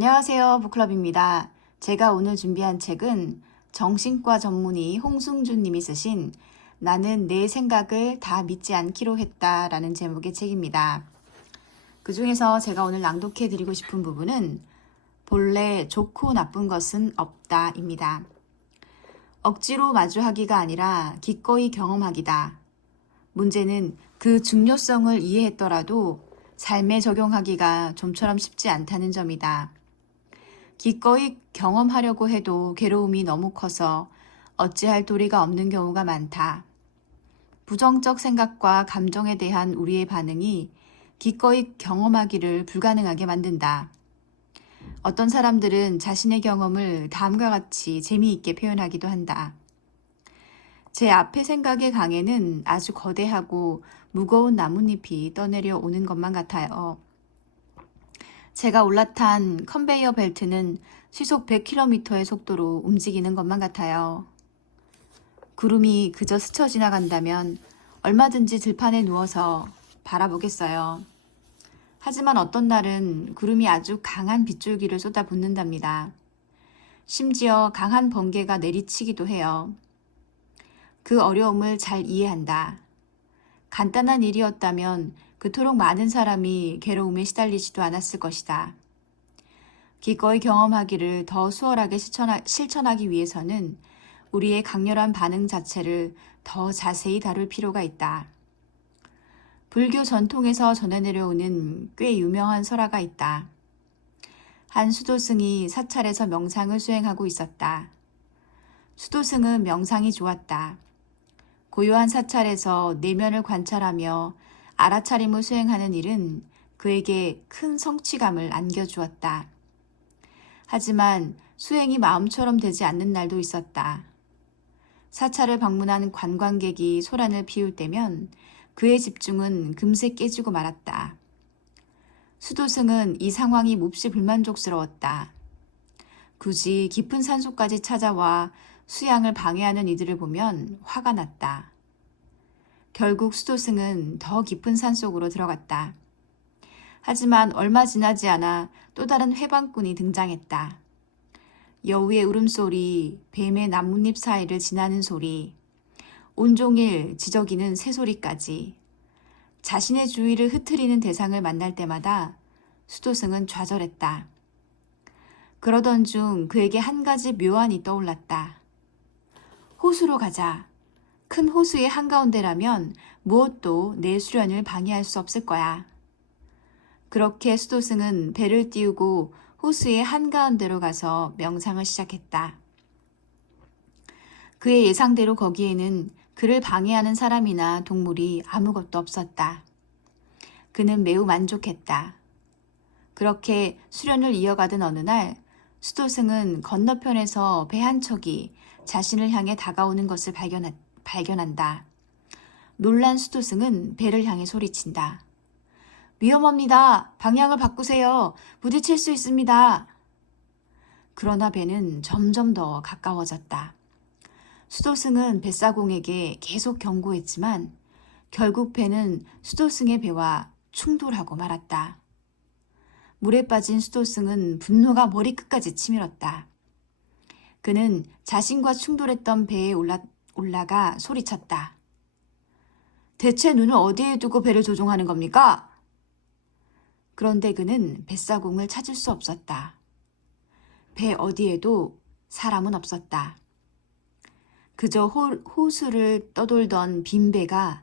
안녕하세요. 북클럽입니다. 제가 오늘 준비한 책은 정신과 전문의 홍승준 님이 쓰신 나는 내 생각을 다 믿지 않기로 했다 라는 제목의 책입니다. 그 중에서 제가 오늘 낭독해 드리고 싶은 부분은 본래 좋고 나쁜 것은 없다 입니다. 억지로 마주하기가 아니라 기꺼이 경험하기다. 문제는 그 중요성을 이해했더라도 삶에 적용하기가 좀처럼 쉽지 않다는 점이다. 기꺼이 경험하려고 해도 괴로움이 너무 커서 어찌할 도리가 없는 경우가 많다. 부정적 생각과 감정에 대한 우리의 반응이 기꺼이 경험하기를 불가능하게 만든다. 어떤 사람들은 자신의 경험을 다음과 같이 재미있게 표현하기도 한다. 제 앞의 생각의 강에는 아주 거대하고 무거운 나뭇잎이 떠내려 오는 것만 같아요. 제가 올라탄 컨베이어 벨트는 시속 100km의 속도로 움직이는 것만 같아요. 구름이 그저 스쳐 지나간다면 얼마든지 들판에 누워서 바라보겠어요. 하지만 어떤 날은 구름이 아주 강한 빗줄기를 쏟아붓는답니다. 심지어 강한 번개가 내리치기도 해요. 그 어려움을 잘 이해한다. 간단한 일이었다면 그토록 많은 사람이 괴로움에 시달리지도 않았을 것이다. 기꺼이 경험하기를 더 수월하게 실천하기 위해서는 우리의 강렬한 반응 자체를 더 자세히 다룰 필요가 있다. 불교 전통에서 전해 내려오는 꽤 유명한 설화가 있다. 한 수도승이 사찰에서 명상을 수행하고 있었다. 수도승은 명상이 좋았다. 고요한 사찰에서 내면을 관찰하며 알아차림을 수행하는 일은 그에게 큰 성취감을 안겨주었다. 하지만 수행이 마음처럼 되지 않는 날도 있었다. 사찰을 방문한 관광객이 소란을 피울 때면 그의 집중은 금세 깨지고 말았다. 수도승은 이 상황이 몹시 불만족스러웠다. 굳이 깊은 산속까지 찾아와 수양을 방해하는 이들을 보면 화가 났다. 결국 수도승은 더 깊은 산속으로 들어갔다. 하지만 얼마 지나지 않아 또 다른 회방꾼이 등장했다. 여우의 울음소리, 뱀의 나뭇잎 사이를 지나는 소리, 온종일 지저귀는 새소리까지 자신의 주위를 흩트리는 대상을 만날 때마다 수도승은 좌절했다. 그러던 중 그에게 한 가지 묘안이 떠올랐다. 호수로 가자. 큰 호수의 한가운데라면 무엇도 내 수련을 방해할 수 없을 거야. 그렇게 수도승은 배를 띄우고 호수의 한가운데로 가서 명상을 시작했다. 그의 예상대로 거기에는 그를 방해하는 사람이나 동물이 아무것도 없었다. 그는 매우 만족했다. 그렇게 수련을 이어가던 어느 날 수도승은 건너편에서 배 한 척이 자신을 향해 다가오는 것을 발견한다. 놀란 수도승은 배를 향해 소리친다. 위험합니다. 방향을 바꾸세요. 부딪힐 수 있습니다. 그러나 배는 점점 더 가까워졌다. 수도승은 뱃사공에게 계속 경고했지만 결국 배는 수도승의 배와 충돌하고 말았다. 물에 빠진 수도승은 분노가 머리끝까지 치밀었다. 그는 자신과 충돌했던 배에 올라가 소리쳤다. 대체 눈을 어디에 두고 배를 조종하는 겁니까? 그런데 그는 뱃사공을 찾을 수 없었다. 배 어디에도 사람은 없었다. 그저 호수를 떠돌던 빈 배가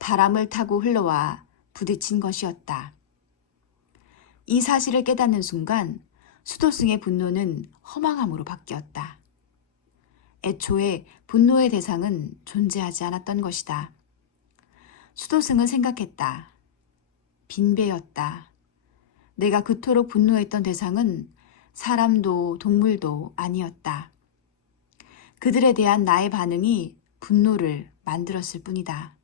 바람을 타고 흘러와 부딪힌 것이었다. 이 사실을 깨닫는 순간 수도승의 분노는 허망함으로 바뀌었다. 애초에 분노의 대상은 존재하지 않았던 것이다. 수도승은 생각했다. 빈배였다. 내가 그토록 분노했던 대상은 사람도 동물도 아니었다. 그들에 대한 나의 반응이 분노를 만들었을 뿐이다.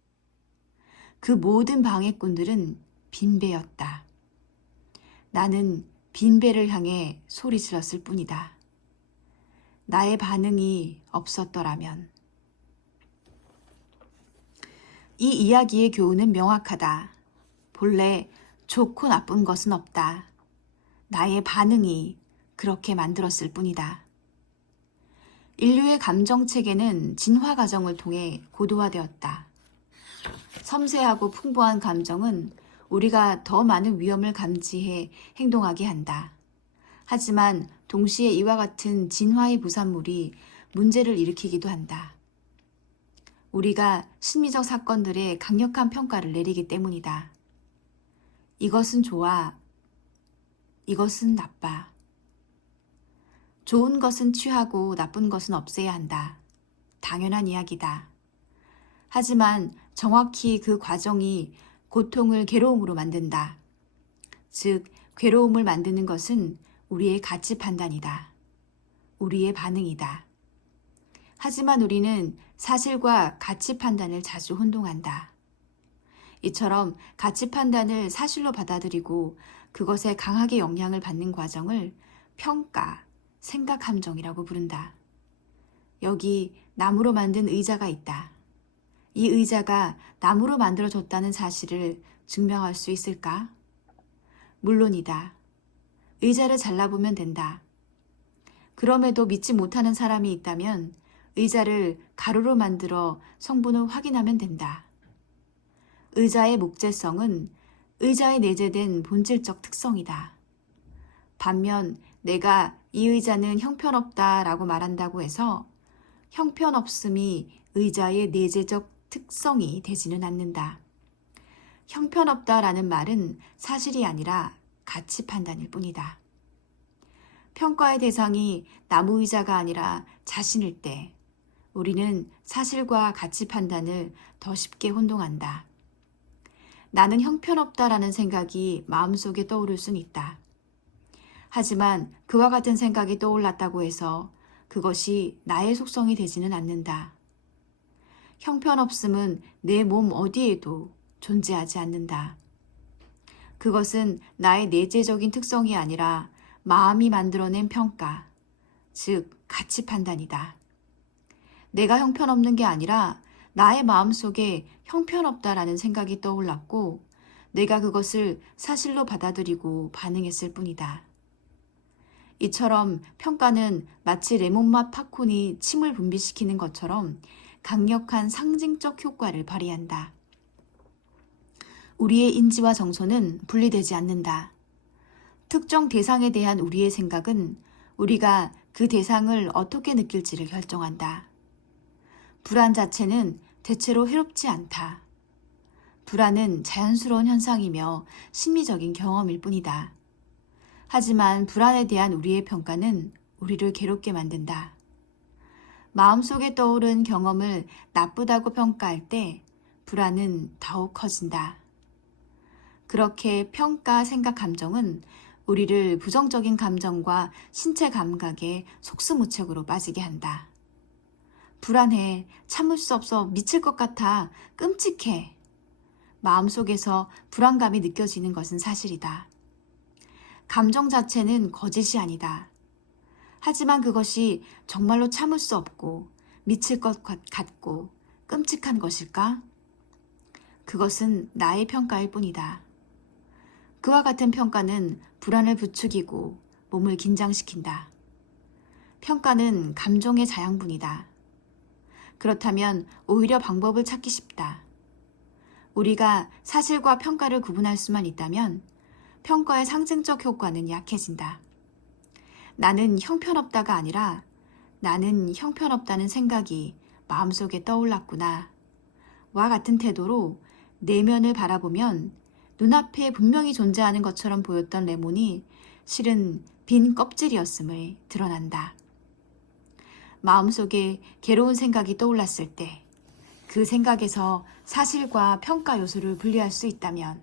그 모든 방해꾼들은 빈배였다. 나는 빈배를 향해 소리 질렀을 뿐이다. 나의 반응이 없었더라면. 이 이야기의 교훈은 명확하다. 본래 좋고 나쁜 것은 없다. 나의 반응이 그렇게 만들었을 뿐이다. 인류의 감정 체계는 진화 과정을 통해 고도화되었다. 섬세하고 풍부한 감정은 우리가 더 많은 위험을 감지해 행동하게 한다. 하지만 동시에 이와 같은 진화의 부산물이 문제를 일으키기도 한다. 우리가 심리적 사건들에 강력한 평가를 내리기 때문이다. 이것은 좋아, 이것은 나빠. 좋은 것은 취하고 나쁜 것은 없애야 한다. 당연한 이야기다. 하지만 정확히 그 과정이 고통을 괴로움으로 만든다. 즉, 괴로움을 만드는 것은 우리의 가치 판단이다. 우리의 반응이다. 하지만 우리는 사실과 가치 판단을 자주 혼동한다. 이처럼 가치 판단을 사실로 받아들이고 그것에 강하게 영향을 받는 과정을 평가, 생각 함정이라고 부른다. 여기 나무로 만든 의자가 있다. 이 의자가 나무로 만들어졌다는 사실을 증명할 수 있을까? 물론이다. 의자를 잘라보면 된다. 그럼에도 믿지 못하는 사람이 있다면 의자를 가루로 만들어 성분을 확인하면 된다. 의자의 목재성은 의자에 내재된 본질적 특성이다. 반면 내가 이 의자는 형편없다라고 말한다고 해서 형편없음이 의자의 내재적 특성이 되지는 않는다. 형편없다라는 말은 사실이 아니라 가치 판단일 뿐이다. 평가의 대상이 나무 의자가 아니라 자신일 때 우리는 사실과 가치 판단을 더 쉽게 혼동한다. 나는 형편없다라는 생각이 마음속에 떠오를 순 있다. 하지만 그와 같은 생각이 떠올랐다고 해서 그것이 나의 속성이 되지는 않는다. 형편없음은 내 몸 어디에도 존재하지 않는다. 그것은 나의 내재적인 특성이 아니라 마음이 만들어낸 평가, 즉 가치 판단이다. 내가 형편없는 게 아니라 나의 마음속에 형편없다라는 생각이 떠올랐고 내가 그것을 사실로 받아들이고 반응했을 뿐이다. 이처럼 평가는 마치 레몬맛 팝콘이 침을 분비시키는 것처럼 강력한 상징적 효과를 발휘한다. 우리의 인지와 정서는 분리되지 않는다. 특정 대상에 대한 우리의 생각은 우리가 그 대상을 어떻게 느낄지를 결정한다. 불안 자체는 대체로 해롭지 않다. 불안은 자연스러운 현상이며 심리적인 경험일 뿐이다. 하지만 불안에 대한 우리의 평가는 우리를 괴롭게 만든다. 마음속에 떠오른 경험을 나쁘다고 평가할 때 불안은 더욱 커진다. 그렇게 평가, 생각, 감정은 우리를 부정적인 감정과 신체 감각에 속수무책으로 빠지게 한다. 불안해, 참을 수 없어, 미칠 것 같아, 끔찍해. 마음속에서 불안감이 느껴지는 것은 사실이다. 감정 자체는 거짓이 아니다. 하지만 그것이 정말로 참을 수 없고 미칠 것 같고 끔찍한 것일까? 그것은 나의 평가일 뿐이다. 그와 같은 평가는 불안을 부추기고 몸을 긴장시킨다. 평가는 감정의 자양분이다. 그렇다면 오히려 방법을 찾기 쉽다. 우리가 사실과 평가를 구분할 수만 있다면 평가의 상징적 효과는 약해진다. 나는 형편없다가 아니라 나는 형편없다는 생각이 마음속에 떠올랐구나. 와 같은 태도로 내면을 바라보면 눈앞에 분명히 존재하는 것처럼 보였던 레몬이 실은 빈 껍질이었음을 드러난다. 마음속에 괴로운 생각이 떠올랐을 때 그 생각에서 사실과 평가 요소를 분리할 수 있다면,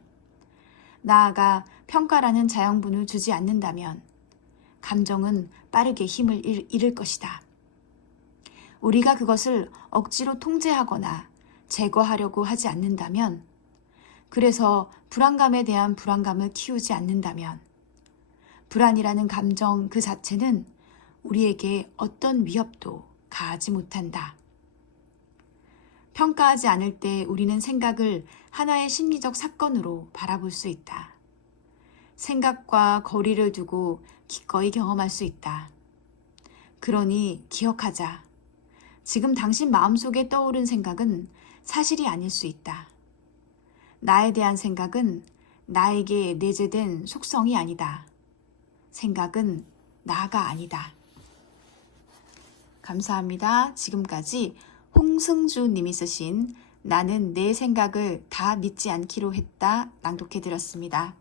나아가 평가라는 자양분을 주지 않는다면 감정은 빠르게 힘을 잃을 것이다. 우리가 그것을 억지로 통제하거나 제거하려고 하지 않는다면, 그래서 불안감에 대한 불안감을 키우지 않는다면, 불안이라는 감정 그 자체는 우리에게 어떤 위협도 가하지 못한다. 평가하지 않을 때 우리는 생각을 하나의 심리적 사건으로 바라볼 수 있다. 생각과 거리를 두고 기꺼이 경험할 수 있다. 그러니 기억하자. 지금 당신 마음속에 떠오른 생각은 사실이 아닐 수 있다. 나에 대한 생각은 나에게 내재된 속성이 아니다. 생각은 나가 아니다. 감사합니다. 지금까지 홍승주 님이 쓰신 나는 내 생각을 다 믿지 않기로 했다 낭독해 드렸습니다.